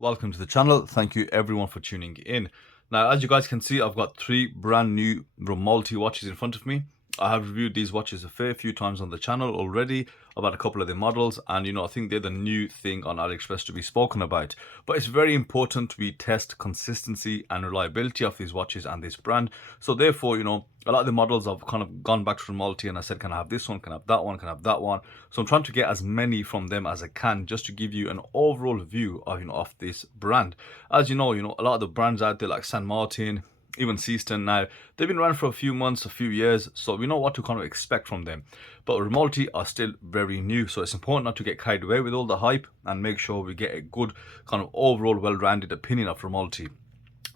Welcome to the channel. Thank you everyone for tuning in. Now, as you guys can see, I've got three brand new Rmalti watches in front of me. I have reviewed these watches a fair few times on the channel already about a couple of the models, and I think they're the new thing on AliExpress to be spoken about. But it's very important we test consistency and reliability of these watches and this brand. So therefore, a lot of the models I've kind of gone back to Rmalti and I said, can I have this one, can I have that one, can I have that one? So I'm trying to get as many from them as I can, just to give you an overall view of of this brand. As you know, a lot of the brands out there like San Martin, even Seaston, now they've been around for a few months, a few years, so we know what to kind of expect from them. But Rmalti are still very new, so it's important not to get carried away with all the hype and make sure we get a good kind of overall well-rounded opinion of Rmalti.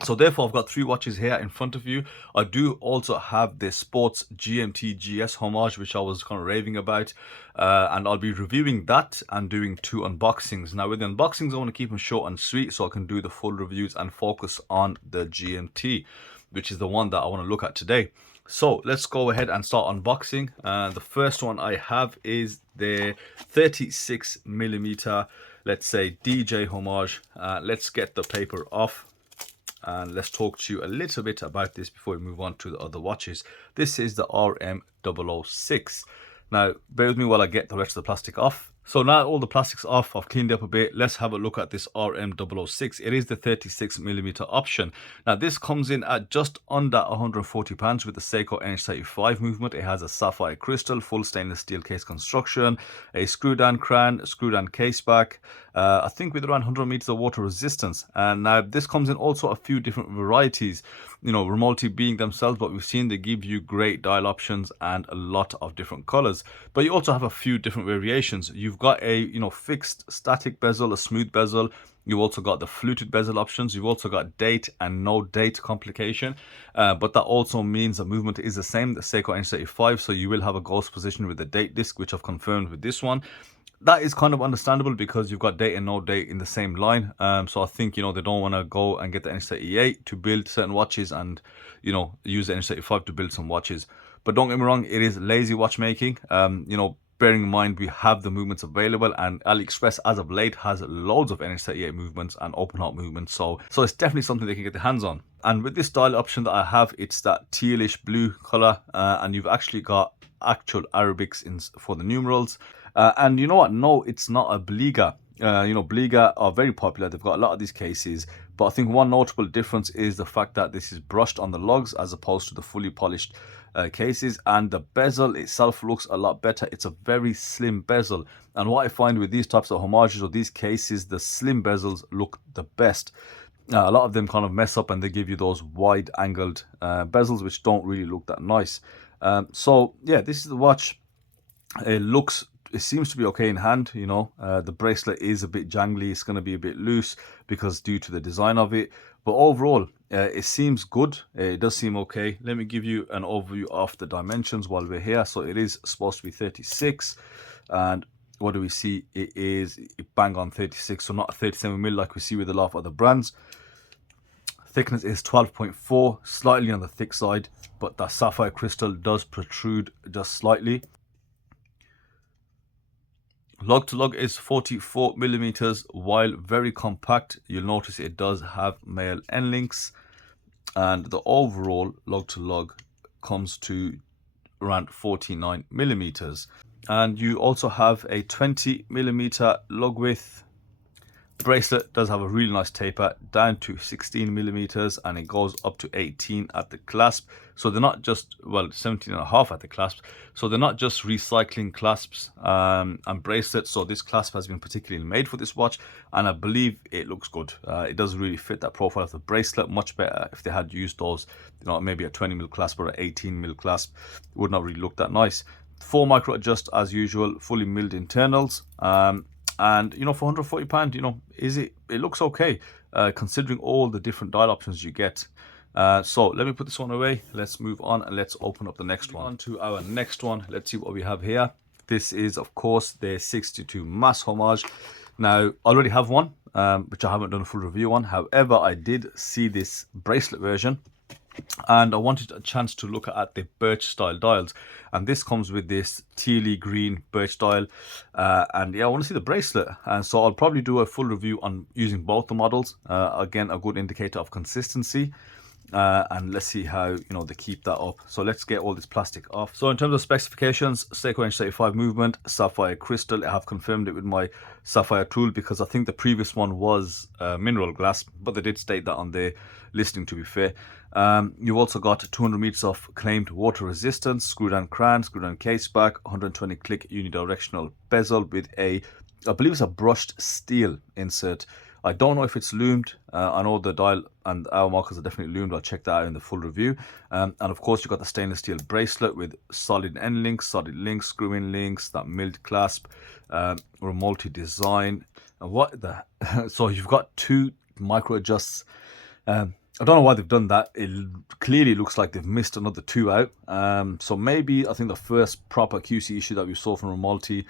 So therefore, I've got three watches here in front of you. I do also have the Sports GMT GS Homage, which I was kind of raving about, and I'll be reviewing that and doing two unboxings. Now with the unboxings, I want to keep them short and sweet so I can do the full reviews and focus on the GMT, which is the one that I want to look at today. So let's go ahead and start unboxing. The first one I have is the 36mm, let's say DJ Homage. Let's get the paper off. And let's talk to you a little bit about this before we move on to the other watches. This is the RM006. Now, bear with me while I get the rest of the plastic off. So now all the plastic's off, I've cleaned up a bit. Let's have a look at this RM006. It is the 36mm option. Now this comes in at just under £140 with the Seiko NH35 movement. It has a sapphire crystal, full stainless steel case construction, a screw down crown, screw down case back, I think with around 100 meters of water resistance. And now this comes in also a few different varieties, Rmalti being themselves, but we've seen they give you great dial options and a lot of different colors. But you also have a few different variations. You've got a fixed static bezel, a smooth bezel. You've also got the fluted bezel options. You've also got date and no date complication, but that also means the movement is the same, the Seiko NH35, so you will have a ghost position with the date disc, which I've confirmed with this one. That is kind of understandable because you've got date and no date in the same line. So I think, they don't want to go and get the NH38 to build certain watches and, use the NH35 to build some watches. But don't get me wrong, it is lazy watchmaking. Bearing in mind we have the movements available, and AliExpress as of late has loads of NH38 movements and open heart movements. So it's definitely something they can get their hands on. And with this dial option that I have, it's that tealish blue color, and you've actually got actual Arabics for the numerals. And you know what? No, it's not a Bliga. Bliga are very popular. They've got a lot of these cases. But I think one notable difference is the fact that this is brushed on the lugs as opposed to the fully polished cases. And the bezel itself looks a lot better. It's a very slim bezel. And what I find with these types of homages or these cases, the slim bezels look the best. A lot of them kind of mess up and they give you those wide angled bezels, which don't really look that nice. So yeah, this is the watch. It seems to be okay in hand. The bracelet is a bit jangly. It's going to be a bit loose because due to the design of it. But overall, it seems good. It does seem okay. Let me give you an overview of the dimensions while we're here. So it is supposed to be 36. And what do we see? It is bang on 36. So not 37mm like we see with a lot of other brands. Thickness is 12.4, slightly on the thick side. But the sapphire crystal does protrude just slightly. Lug to lug is 44mm, while very compact. You'll notice it does have male end links, and the overall lug to lug comes to around 49mm. And you also have a 20mm lug width. Bracelet does have a really nice taper down to 16mm, and it goes up to 18 at the clasp. So they're not just, 17.5 at the clasp. So they're not just recycling clasps and bracelets. So this clasp has been particularly made for this watch, and I believe it looks good. It does really fit that profile of the bracelet much better. If they had used those, maybe a 20mm clasp or an 18mm clasp, it would not really look that nice. 4 micro adjust as usual, fully milled internals. And for £140, it looks okay considering all the different dial options you get. So let me put this one away. Let's move on and let's open up the next one. On to our next one. Let's see what we have here. This is of course the 62 Mass Homage. Now I already have one, which I haven't done a full review on. However, I did see this bracelet version, and I wanted a chance to look at the Birch style dials, and this comes with this tealy green Birch dial, and yeah, I want to see the bracelet, and so I'll probably do a full review on using both the models. Again, a good indicator of consistency. And let's see how they keep that up. So let's get all this plastic off. So in terms of specifications, Seiko H35 movement, sapphire crystal. I have confirmed it with my sapphire tool because I think the previous one was mineral glass, but they did state that on the listing, to be fair. You've also got 200 meters of claimed water resistance, screw down crown, screw down case back, 120 click unidirectional bezel with a, I believe it's a brushed steel insert. I don't know if it's loomed. I know the dial and hour markers are definitely loomed. I'll check that out in the full review. And of course, you've got the stainless steel bracelet with solid end links, solid links, screw-in links, that milled clasp, Rmalti design. And what the? So you've got two micro adjusts. I don't know why they've done that. It clearly looks like they've missed another two out. So maybe I think the first proper QC issue that we saw from Rmalti.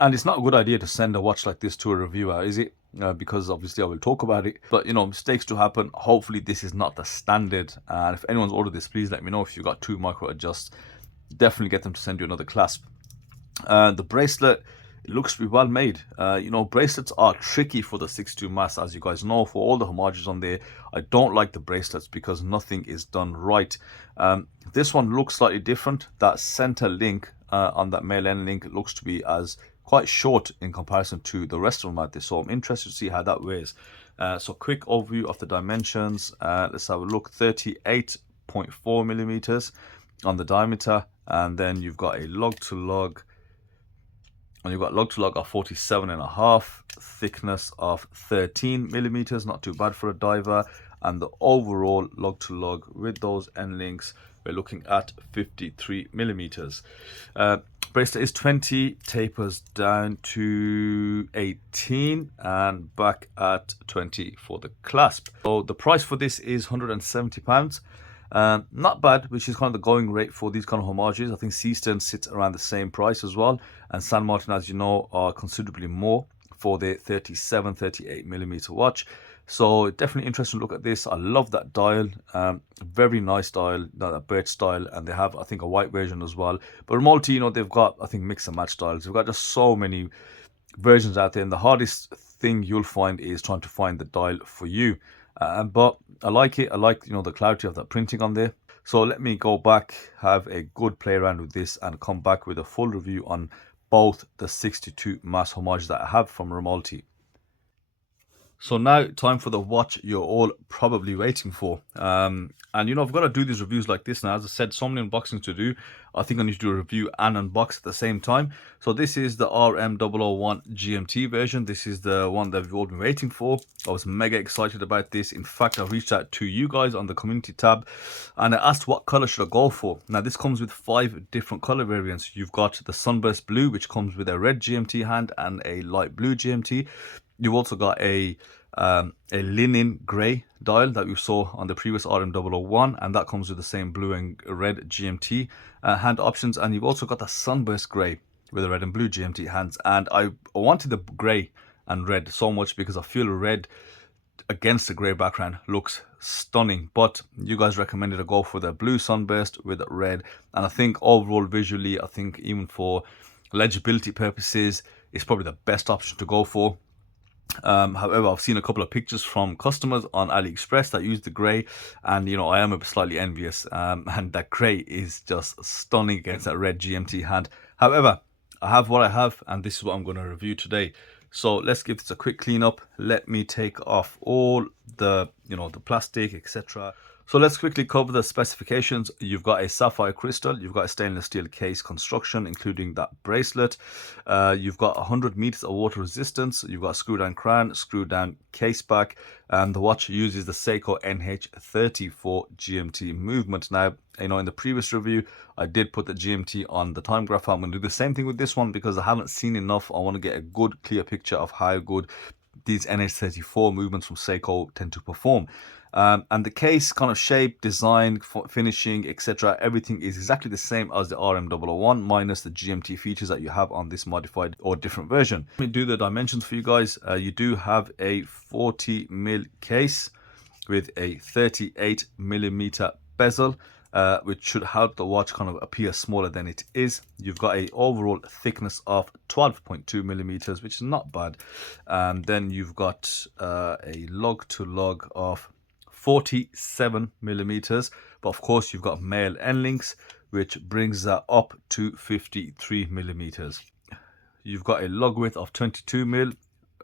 And it's not a good idea to send a watch like this to a reviewer, is it? Because obviously I will talk about it. But, mistakes do happen. Hopefully this is not the standard. And if anyone's ordered this, please let me know if you've got two micro adjusts. Definitely get them to send you another clasp. The bracelet, it looks to be well made. Bracelets are tricky for the 6.2 mass, as you guys know. For all the Homages on there, I don't like the bracelets because nothing is done right. This one looks slightly different. That center link on that male end link looks to be quite short in comparison to the rest of them out there, so I'm interested to see how that weighs. So quick overview of the dimensions. Let's have a look. 38.4 millimeters on the diameter, and then you've got a lug to lug, and you've got lug to lug of 47.5, thickness of 13 millimeters, not too bad for a diver, and the overall lug to lug with those end links, we're looking at 53 millimeters. Bracelet is 20, tapers down to 18, and back at 20 for the clasp. So the price for this is £170. Not bad, which is kind of the going rate for these kind of Homages. I think Seaston sits around the same price as well, and San Martin, as you know, are considerably more for the 37, 38 millimeter watch. So definitely interesting to look at this. I love that dial. Very nice dial, that Birch style, and they have, I think, a white version as well. But Rmalti, they've got, I think, mix and match styles. They've got just so many versions out there, and the hardest thing you'll find is trying to find the dial for you. But I like it. I like, the clarity of that printing on there. So let me go back, have a good play around with this, and come back with a full review on both the 62 mass Homage that I have from Rmalti. So now, time for the watch you're all probably waiting for. And I've got to do these reviews like this now. As I said, so many unboxings to do. I think I need to do a review and unbox at the same time. So this is the RM001 GMT version. This is the one that we've all been waiting for. I was mega excited about this. In fact, I reached out to you guys on the community tab and I asked what color should I go for. Now this comes with 5 different color variants. You've got the Sunburst Blue, which comes with a red GMT hand and a light blue GMT. You've also got a linen grey dial that we saw on the previous RM001, and that comes with the same blue and red GMT hand options. And you've also got the Sunburst grey with the red and blue GMT hands. And I wanted the grey and red so much because I feel red against the grey background looks stunning. But you guys recommended to go for the blue Sunburst with red, and I think overall visually, I think even for legibility purposes, it's probably the best option to go for. However, I've seen a couple of pictures from customers on AliExpress that use the grey, and I am a bit slightly envious, and that grey is just stunning against that red GMT hand. However, I have what I have, and this is what I'm going to review today. So let's give this a quick clean up. Let me take off all the the plastic, etc. So let's quickly cover the specifications. You've got a sapphire crystal, you've got a stainless steel case construction, including that bracelet. You've got 100 meters of water resistance. You've got screw down crown, screw down case back, and the watch uses the Seiko NH34 GMT movement. Now, in the previous review, I did put the GMT on the time graph. I'm going to do the same thing with this one because I haven't seen enough. I want to get a good, clear picture of how good these NH34 movements from Seiko tend to perform. And the case kind of shape, design, finishing, etc., everything is exactly the same as the RM001 minus the GMT features that you have on this modified or different version. Let me do the dimensions for you guys. You do have a 40mm case with a 38mm bezel, which should help the watch kind of appear smaller than it is. You've got a overall thickness of 12.2 millimeters, which is not bad. Then you've got a lug to lug of 47 millimeters, but of course you've got male end links, which brings that up to 53 millimeters. You've got a lug width of 22 mil,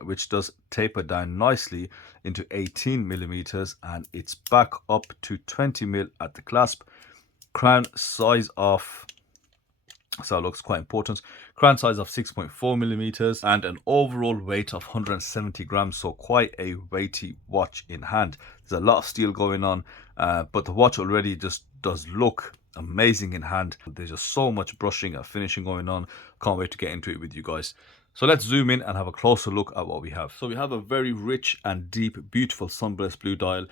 which does taper down nicely into 18 millimeters, and it's back up to 20 mil at the clasp. Crown size of, so it looks quite important, crown size of 6.4 millimeters, and an overall weight of 170 grams, so quite a weighty watch in hand. There's a lot of steel going on, but the watch already just does look amazing in hand. There's just so much brushing and finishing going on. Can't wait to get into it with you guys. So let's zoom in and have a closer look at what we have. So we have a very rich and deep, beautiful sunburst blue dial,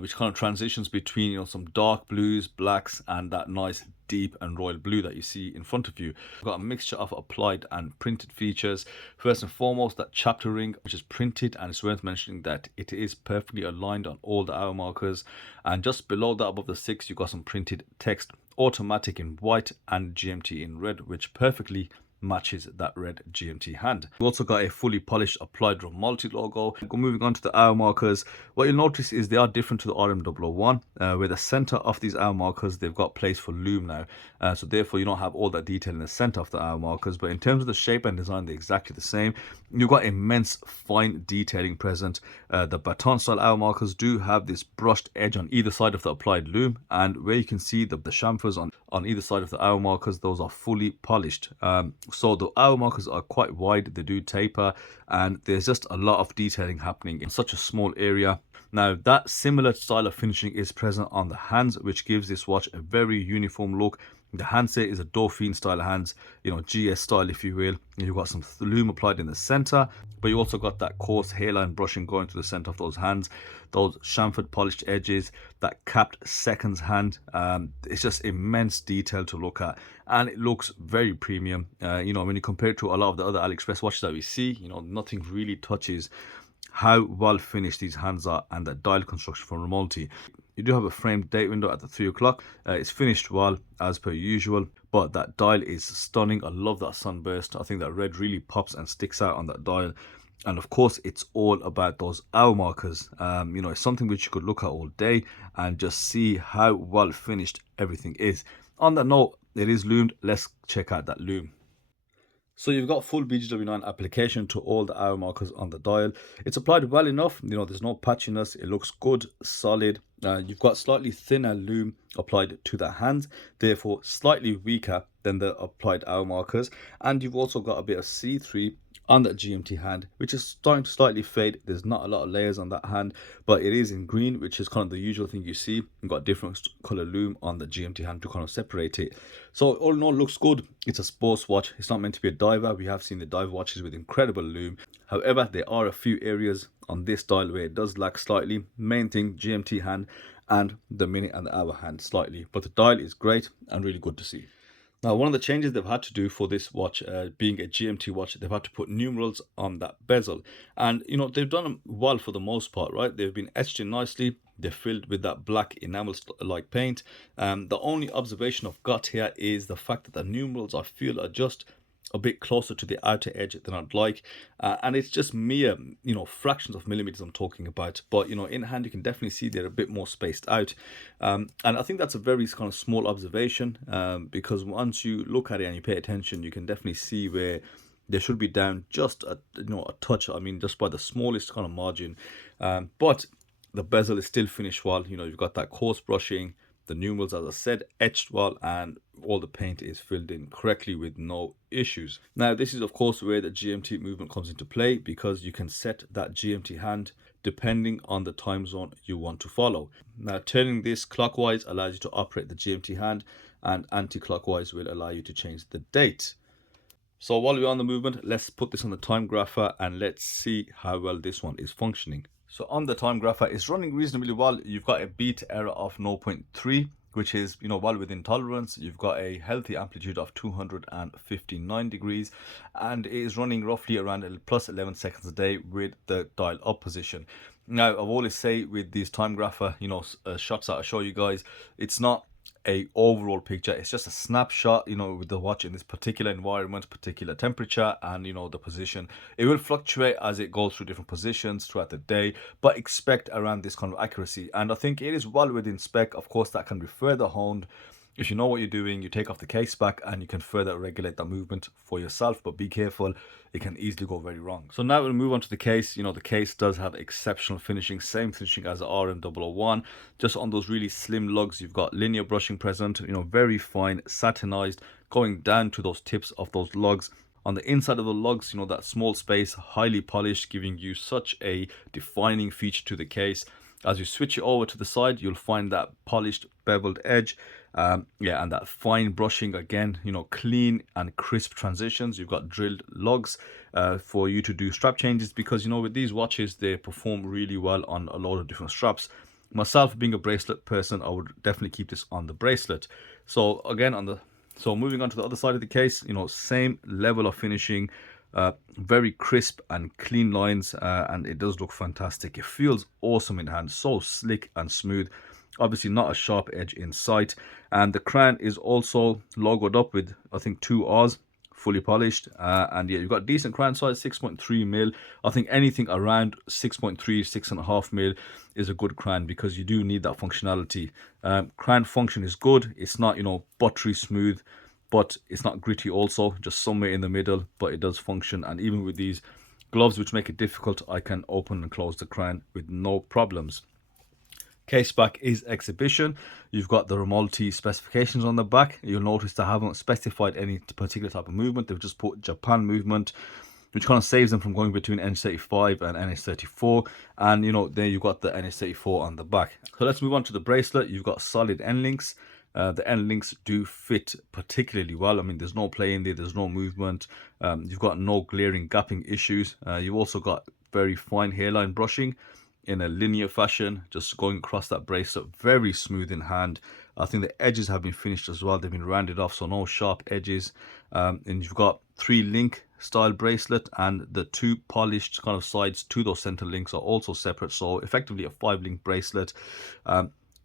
which kind of transitions between, you know, some dark blues, blacks, and that nice deep and royal blue that you see in front of you. We've got a mixture of applied and printed features. First and foremost, that chapter ring, which is printed, and it's worth mentioning that it is perfectly aligned on all the hour markers. And just below that, above the 6, you've got some printed text, automatic in white and GMT in red, which perfectly matches that red GMT hand. We've also got a fully polished applied Rmalti logo. Moving on to the hour markers, what you'll notice is they are different to the RM001, where the center of these hour markers, they've got place for lume now, so therefore you don't have all that detail in the center of the hour markers, but in terms of the shape and design, they're exactly the same. You've got immense fine detailing present. The baton style hour markers do have this brushed edge on either side of the applied lume, and where you can see the chamfers on either side of the hour markers, those are fully polished. So the hour markers are quite wide, they do taper, and there's just a lot of detailing happening in such a small area. Now that similar style of finishing is present on the hands, which gives this watch a very uniform look. The handset is a Dauphine style hands, you know, GS style if you will. You've got some lume applied in the center, but you also got that coarse hairline brushing going to the center of those hands, those chamfered polished edges, that capped seconds hand. It's just immense detail to look at, and it looks very premium. You know, when you compare it to a lot of the other AliExpress watches that we see, you know, nothing really touches how well finished these hands are and the dial construction from Rmalti. You do have a framed date window at the 3 o'clock. It's finished well as per usual, but that dial is stunning. I love that sunburst. I think that red really pops and sticks out on that dial. And of course, it's all about those hour markers. You know, it's something which you could look at all day and just see how well finished everything is. On that note, it is loomed. Let's check out that lume. So you've got full BGW9 application to all the hour markers on the dial. It's applied well enough, you know, there's no patchiness, it looks good, solid. You've got slightly thinner lume applied to the hands, therefore slightly weaker than the applied hour markers. And you've also got a bit of C3 on that GMT hand, which is starting to slightly fade. There's not a lot of layers on that hand, but it is in green, which is kind of the usual thing you see. You've got different color lume on the GMT hand to kind of separate it. So all in all, looks good. It's a sports watch. It's not meant to be a diver. We have seen the dive watches with incredible lume. However, there are a few areas on this dial where it does lack slightly. Main thing, GMT hand and the minute and the hour hand slightly, but the dial is great and really good to see. Now, one of the changes they've had to do for this watch, being a GMT watch, they've had to put numerals on that bezel. And, you know, they've done them well for the most part, right? They've been etched in nicely. They're filled with that black enamel-like paint. The only observation I've got here is the fact that the numerals, I feel, are just a bit closer to the outer edge than I'd like, and it's just mere, you know, fractions of millimeters I'm talking about, but you know, in hand you can definitely see they're a bit more spaced out, and I think that's a very kind of small observation, because once you look at it and you pay attention, you can definitely see where they should be down just a, you know, a touch. I mean, just by the smallest kind of margin, but the bezel is still finished well. You know, you've got that coarse brushing, the numerals, as I said, etched well, and all the paint is filled in correctly with no issues. Now, this is of course where the GMT movement comes into play, because you can set that GMT hand depending on the time zone you want to follow. Now, turning this clockwise allows you to operate the GMT hand, and anti-clockwise will allow you to change the date. So while we're on the movement, let's put this on the time grapher and let's see how well this one is functioning. So on the time grapher, it's running reasonably well. You've got a beat error of 0.3, which is, you know, well within tolerance. You've got a healthy amplitude of 259 degrees, and it is running roughly around plus 11 seconds a day with the dial up position. Now, I've always say with these time grapher, you know, shots that I show you guys, it's not a overall picture, it's just a snapshot, you know, with the watch in this particular environment, particular temperature, and, you know, the position. It will fluctuate as it goes through different positions throughout the day, but expect around this kind of accuracy. And I think it is well within spec. Of course, that can be further honed if you know what you're doing. You take off the case back and you can further regulate that movement for yourself, but be careful, it can easily go very wrong. So now we'll move on to the case. You know, the case does have exceptional finishing, same finishing as the RM001. Just on those really slim lugs, you've got linear brushing present, you know, very fine satinized, going down to those tips of those lugs. On the inside of the lugs, you know, that small space, highly polished, giving you such a defining feature to the case. As you switch it over to the side, you'll find that polished beveled edge, yeah, and that fine brushing again, you know, clean and crisp transitions. You've got drilled lugs for you to do strap changes, because, you know, with these watches, they perform really well on a lot of different straps. Myself being a bracelet person, I would definitely keep this on the bracelet. So again, so moving on to the other side of the case, you know, same level of finishing, very crisp and clean lines, and it does look fantastic. It feels awesome in hand, so slick and smooth. Obviously not a sharp edge in sight, and the crown is also logoed up with, I think, 2 R's, fully polished, and yeah, you've got decent crown size, 6.3 mil. I think anything around 6.3, 6.5 mil is a good crown, because you do need that functionality. Crown function is good. It's not, you know, buttery smooth, but it's not gritty also, just somewhere in the middle, but it does function. And even with these gloves, which make it difficult, I can open and close the crown with no problems. Case back is exhibition. You've got the Rmalti specifications on the back. You'll notice they haven't specified any particular type of movement. They've just put Japan movement, which kind of saves them from going between NH35 and NH34. And, you know, there you've got the NH34 on the back. So let's move on to the bracelet. You've got solid end links. The end links do fit particularly well. I mean, there's no play in there, there's no movement. You've got no glaring gapping issues. You've also got very fine hairline brushing in a linear fashion, just going across that bracelet, very smooth in hand. I think the edges have been finished as well. They've been rounded off, so no sharp edges. And you've got 3 link style bracelet, and the 2 polished kind of sides to those center links are also separate. So effectively a 5-link bracelet.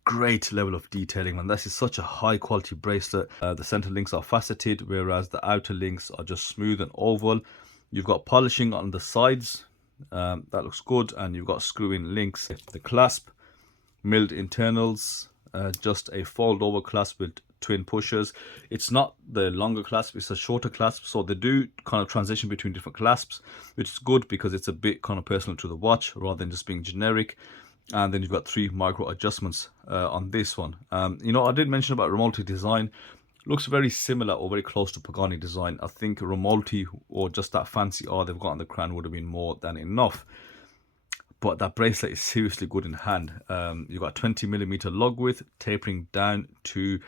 Great level of detailing, and this is such a high quality bracelet. The center links are faceted, whereas the outer links are just smooth and oval. You've got polishing on the sides, that looks good, and you've got screw-in links. The clasp, milled internals, just a fold over clasp with twin pushers. It's not the longer clasp, it's a shorter clasp, so they do kind of transition between different clasps, which is good because it's a bit kind of personal to the watch rather than just being generic. And then you've got 3 micro adjustments on this one. You know, I did mention about Rmalti design. Looks very similar or very close to Pagani design. I think Rmalti, or just that fancy R they've got on the crown, would have been more than enough. But that bracelet is seriously good in hand. You've got 20mm lug width, tapering down to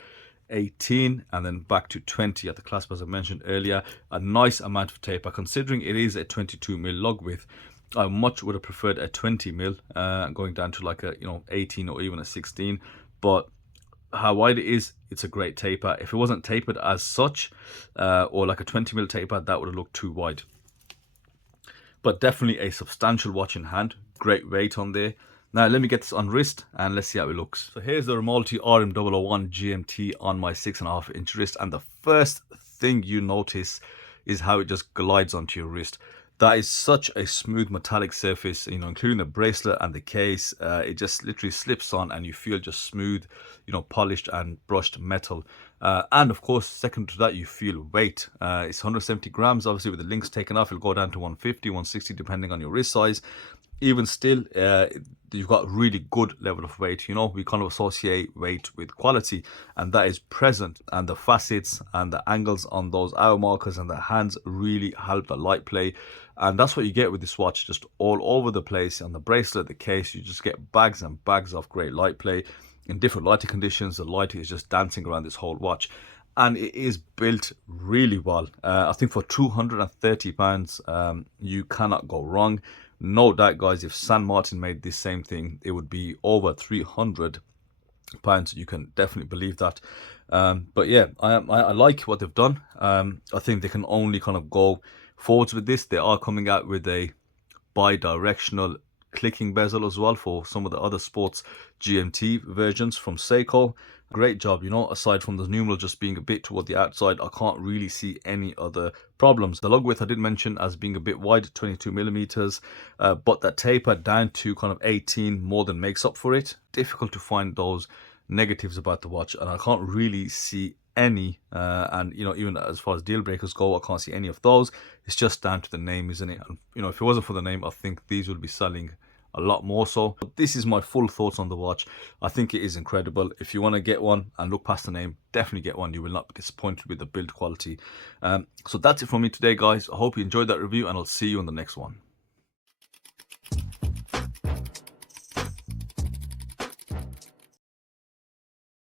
18 and then back to 20 at the clasp, as I mentioned earlier. A nice amount of taper, considering it is a 22mm lug width. I much would have preferred a 20mm, going down to like a, you know, 18 or even a 16. But how wide it is, it's a great taper. If it wasn't tapered as such, or like a 20mm taper, that would have looked too wide. But definitely a substantial watch in hand. Great weight on there. Now let me get this on wrist and let's see how it looks. So here's the Rmalti RM001 GMT on my 6.5 inch wrist, and the first thing you notice is how it just glides onto your wrist. That is such a smooth metallic surface, you know, including the bracelet and the case. It just literally slips on and you feel just smooth, you know, polished and brushed metal. And of course, second to that, you feel weight. It's 170 grams. Obviously, with the links taken off, it'll go down to 150, 160, depending on your wrist size. Even still, you've got really good level of weight. You know, we kind of associate weight with quality, and that is present. And the facets and the angles on those hour markers and the hands really help the light play. And that's what you get with this watch, just all over the place. On the bracelet, the case, you just get bags and bags of great light play. In different lighting conditions, the light is just dancing around this whole watch. And it is built really well. I think for £230, you cannot go wrong. No doubt, guys, if San Martin made this same thing, it would be over 300. pounds. You can definitely believe that. But yeah, I like what they've done. I think they can only kind of go forwards with this. They are coming out with a bi-directional clicking bezel as well for some of the other sports GMT versions from Seiko. Great job, you know. Aside from the numeral just being a bit toward the outside, I can't really see any other problems. The lug width I did mention as being a bit wide, 22 millimeters, but that taper down to kind of 18 more than makes up for it. Difficult to find those negatives about the watch, and I can't really see any, and you know, even as far as deal breakers go, I can't see any of those. It's just down to the name, isn't it? And you know, if it wasn't for the name, I think these would be selling a lot more so. But this is my full thoughts on the watch. I think it is incredible. If you want to get one and look past the name, definitely get one. You will not be disappointed with the build quality. So that's it from me today, guys. I hope you enjoyed that review, and I'll see you on the next one.